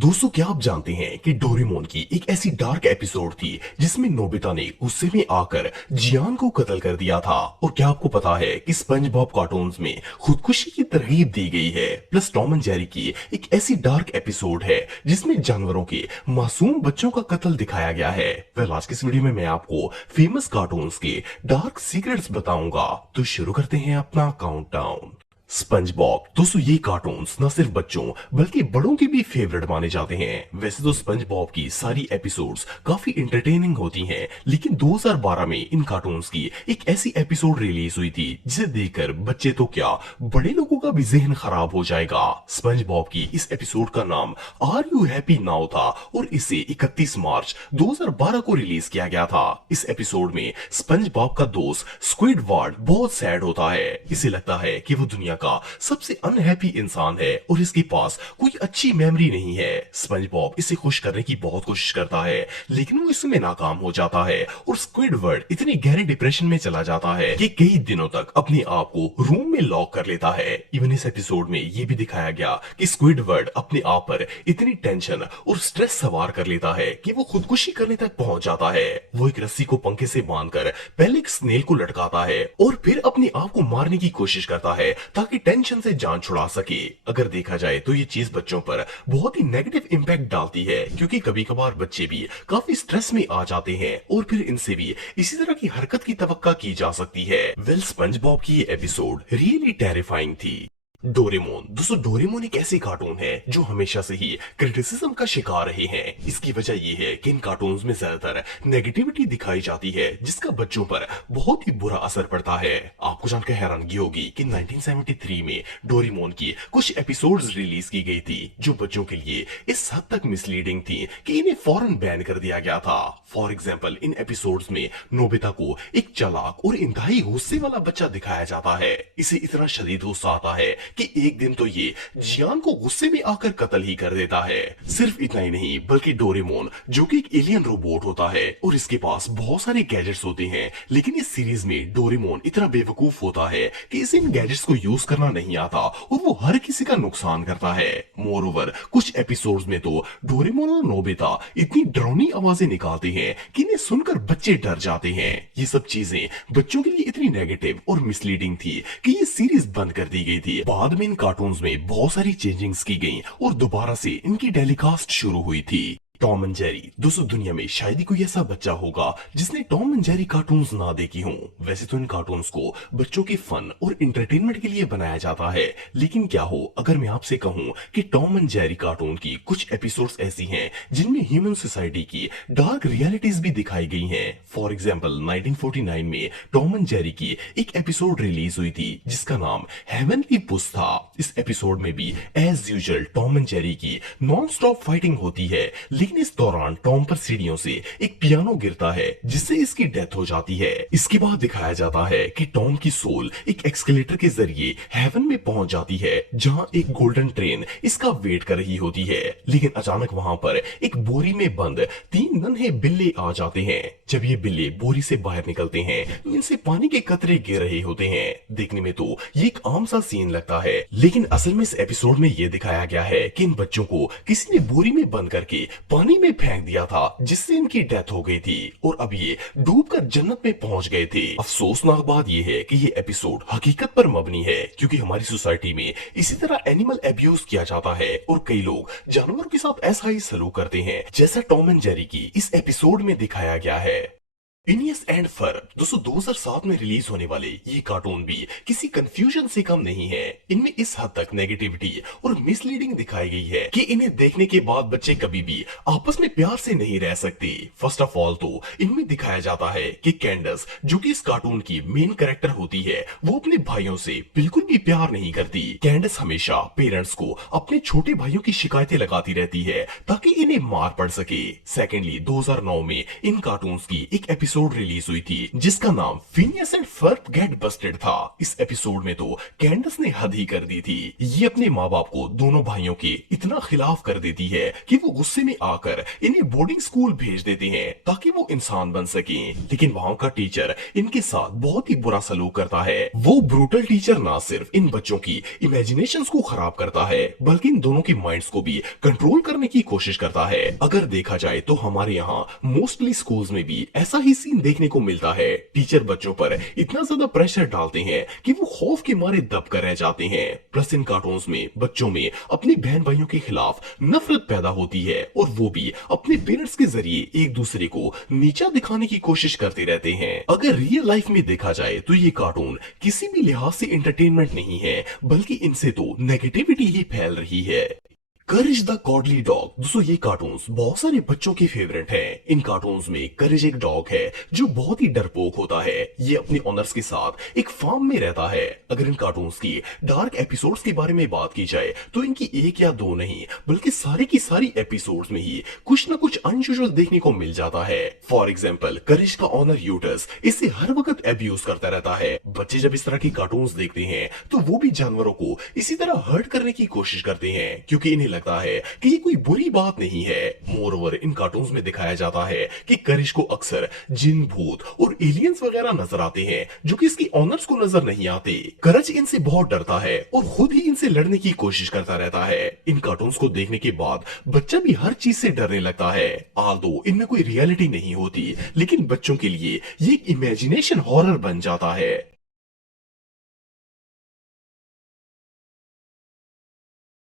दोस्तों, क्या आप जानते हैं कि डोरेमोन की एक ऐसी डार्क एपिसोड थी जिसमें नोबिता ने गुस्से में आकर जियान को कत्ल कर दिया था। और क्या आपको पता है कि स्पंज बॉब कार्टून्स में खुदकुशी की तरगीब दी गई है। प्लस टॉम एंड जेरी की एक ऐसी डार्क एपिसोड है जिसमें जानवरों के मासूम बच्चों का कत्ल दिखाया गया है। वेल, आज की इस वीडियो में मैं आपको फेमस कार्टून्स के डार्क सीक्रेट्स बताऊंगा। तो शुरू करते हैं अपना काउंटडाउन। Sponge Bob. दोस्तों, ये कार्टून्स न सिर्फ बच्चों बल्कि बड़ों के भी फेवरेट माने जाते हैं। वैसे तो स्पंज बॉब की सारी एपिसोड्स काफी इंटरटेनिंग होती हैं, लेकिन 2012 में इन कार्टून्स की एक ऐसी एपिसोड रिलीज हुई थी जिसे देखकर बच्चे तो क्या, बड़े लोगों का भी जहन खराब हो जाएगा। स्पंज बॉब की इस एपिसोड का नाम आर यू हैप्पी नाउ था और इसे 31 मार्च 2012 को रिलीज किया गया था। इस एपिसोड में स्पंज बॉब का दोस्त स्क्विडवार्ड बहुत सैड होता है। इसे लगता है कि वो दुनिया का सबसे अनहैप्पी इंसान है और इसके पास कोई अच्छी मेमोरी नहीं है। स्पंज बॉब इसे खुश करने की बहुत कोशिश करता है, लेकिन वो इसमें नाकाम हो जाता है और स्क्विडवर्ड इतनी गहरे डिप्रेशन में चला जाता है कि कई दिनों तक अपने आप को रूम में लॉक कर लेता है। इवन इस एपिसोड में ये भी दिखाया गया कि स्क्विडवर्ड अपने आप पर इतनी टेंशन और स्ट्रेस सवार कर लेता है कि वो खुदकुशी करने तक पहुंच जाता है। वो एक रस्सी को पंखे से बांधकर पहले एक स्नेल को लटकाता है और फिर अपने आप को मारने की कोशिश करता है ताकि टेंशन से जान छुड़ा सके। अगर देखा जाए तो ये चीज बच्चों पर बहुत ही नेगेटिव इंपैक्ट डालती है, क्योंकि कभी कभार बच्चे भी काफी स्ट्रेस में आ जाते हैं और फिर इनसे भी इसी तरह की हरकत की तवक्का की जा सकती है। वेल, स्पंज बॉब की ये एपिसोड रियली टेरिफाइंग थी। डोरेमोन। दोस्तों, डोरेमोन एक ऐसे कार्टून है जो हमेशा से ही क्रिटिसिज्म का शिकार रहे हैं। इसकी वजह यह है कि इन कार्टून्स में ज्यादातर नेगेटिविटी दिखाई जाती है जिसका बच्चों पर बहुत ही बुरा असर पड़ता है। आपको जानकर हैरानगी होगी कि 1973 में डोरेमोन की कुछ एपिसोड्स रिलीज की गई थी जो बच्चों के लिए इस हद तक मिसलीडिंग थी कि इन्हें फौरन बैन कर दिया गया था। फॉर एग्जाम्पल, इन एपिसोड्स में नोबिता को एक चालाक और इंतहाई गुस्से वाला बच्चा दिखाया जाता है। इसे इतना शदीद गुस्सा आता है कि एक दिन तो ये जियान को गुस्से में आकर कत्ल ही कर देता है। सिर्फ इतना ही नहीं, बल्कि डोरेमोन जो कि एक एलियन रोबोट होता है और इसके पास बहुत सारे गैजेट्स होते हैं, लेकिन इस सीरीज में डोरेमोन इतना बेवकूफ होता है कि इसे इन गैजेट्स को यूज करना नहीं आता और वो हर किसी का नुकसान करता है। मोर ओवर, कुछ एपिसोड्स में तो डोरेमोन और नोबिता इतनी डरावनी आवाजें निकालते हैं कि इन्हें सुनकर बच्चे डर जाते हैं। ये सब चीजें बच्चों के लिए इतनी नेगेटिव और मिसलीडिंग थी कि ये सीरीज बंद कर दी गई थी। बाद में इन कार्टून्स में बहुत सारी चेंजिंग्स की गई और दोबारा से इनकी टेलीकास्ट शुरू हुई थी। Tom and Jerry. दोस्तों, दुनिया में शायद ही कोई ऐसा बच्चा होगा जिसने टॉम एंड जेरी कार्टून्स ना देखी हों। वैसे तो इन कार्टून्स को बच्चों के फन और एंटरटेनमेंट के लिए बनाया जाता है, लेकिन क्या हो अगर मैं आपसे कहूं कि टॉम एंड जेरी कार्टून की कुछ एपिसोड्स ऐसी हैं जिनमें ह्यूमन सोसाइटी की डार्क रियलिटीज भी दिखाई गई हैं। फॉर एग्जाम्पल, 1949 में टॉम एंड जेरी की एक एपिसोड रिलीज हुई थी जिसका नाम हेवनली पुस था। इस एपिसोड में भी as usual Tom and Jerry की नॉन स्टॉप फाइटिंग होती है, लेकिन इस दौरान टॉम पर सीढ़ियों से एक पियानो गिरता है जिससे इसकी डेथ हो जाती है। इसके बाद दिखाया जाता है कि टॉम की सोल एक एक्सकेलेटर के जरिए हेवन में पहुंच जाती है जहां एक गोल्डन ट्रेन इसका वेट कर रही होती है। लेकिन अचानक वहां पर एक बोरी में बंद 3 नन्हे बिल्ले आ जाते हैं। जब ये बिल्ले बोरी से बाहर निकलते हैं तो इनसे पानी के कतरे गिर रहे होते हैं। देखने में तो ये एक आम सा सीन लगता है, लेकिन असल में इस एपिसोड में ये दिखाया गया है कि इन बच्चों को किसी ने बोरी में बंद करके पानी में फेंक दिया था जिससे इनकी डेथ हो गई थी और अब ये डूबकर जन्नत में पहुंच गए थे। अफसोसनाक बात यह है कि ये एपिसोड हकीकत पर मबनी है, क्योंकि हमारी सोसाइटी में इसी तरह एनिमल अब्यूज किया जाता है और कई लोग जानवरों के साथ ऐसा ही सलूक करते हैं जैसा टॉम एंड जेरी की इस एपिसोड में दिखाया गया है। Phineas and Ferb. दोस्तों, 2007 में रिलीज होने वाले ये कार्टून भी किसी कंफ्यूजन से कम नहीं है। इनमें इस हद तक नेगेटिविटी और मिसलीडिंग दिखाई गई है कि इन्हें देखने के बाद बच्चे कभी भी आपस में प्यार से नहीं रह सकते। फर्स्ट ऑफ ऑल तो इनमें दिखाया जाता है कि कैंडस, जो कि इस कार्टून की मेन कैरेक्टर होती है, वो अपने भाइयों से बिल्कुल भी प्यार नहीं करती। कैंडस हमेशा पेरेंट्स को अपने छोटे भाइयों की शिकायतें लगाती रहती है ताकि इन्हें मार पड़ सके। सेकेंडली, 2009 में इन कार्टून्स की एक एपिसोड एपिसोड रिलीज हुई थी जिसका नाम Phineas and Ferb get busted था। इस एपिसोड में तो कैंडस ने हद ही कर दी थी। ये अपने माँ बाप को दोनों भाइयों के इतना खिलाफ कर देती है कि वो गुस्से में आकर इन्हें बोर्डिंग स्कूल भेज देते हैं ताकि वो इंसान बन सकें। लेकिन वहाँ का टीचर इनके साथ बहुत ही बुरा सलूक करता है। वो ब्रूटल टीचर ना सिर्फ इन बच्चों की इमेजिनेशंस को खराब करता है बल्कि इन दोनों के माइंड्स को भी कंट्रोल करने की कोशिश करता है। अगर देखा जाए तो हमारे यहाँ मोस्टली स्कूल्स में भी ऐसा ही सीन देखने को मिलता है। टीचर बच्चों पर इतना ज्यादा प्रेशर डालते हैं कि वो खौफ के मारे दब कर रह जाते हैं। प्लस इन कार्टून्स में बच्चों में अपने बहन भाइयों के खिलाफ नफरत पैदा होती है और वो भी अपने पेरेंट्स के जरिए एक दूसरे को नीचा दिखाने की कोशिश करते रहते हैं। अगर रियल लाइफ में देखा जाए तो ये कार्टून किसी भी लिहाज से एंटरटेनमेंट नहीं है बल्कि इनसे तो नेगेटिविटी ही फैल रही है। करेज द गॉडली डॉग। दोस्तों ये कार्टून्स बहुत सारे बच्चों के फेवरेट हैं। इन कार्टून्स में करेज एक डॉग है जो बहुत ही डरपोक होता है। ये अपने ओनर्स के साथ एक फार्म में रहता है। अगर इन कार्टून्स की डार्क एपिसोड्स के बारे में बात की जाए तो इनकी एक या दो नहीं बल्कि सारी की सारी एपिसोड्स में ही कुछ न कुछ अनयूजुअल देखने को मिल जाता है। फॉर एग्जाम्पल करेज का ओनर यूटस इसे हर वक्त एब्यूज करता रहता है। बच्चे जब इस तरह की कार्टून्स देखते हैं तो वो भी जानवरों को इसी तरह हर्ट करने की कोशिश करते हैं क्योंकि इन्हें लगता है कि ये कोई बुरी बात नहीं है। मोरओवर इन कार्टून्स में दिखाया जाता है कि करिश को अक्सर जिन, भूत और एलियंस वगैरह नजर आते हैं जो कि इसकी ऑनर्स को नजर नहीं आते। करज इनसे बहुत डरता है और खुद ही इनसे लड़ने की कोशिश करता रहता है। इन कार्टून्स को देखने के बाद बच्चा भी हर चीज से डरने लगता है। आल्दो इनमें कोई रियलिटी नहीं होती लेकिन बच्चों के लिए ये एक इमेजिनेशन हॉरर बन जाता है।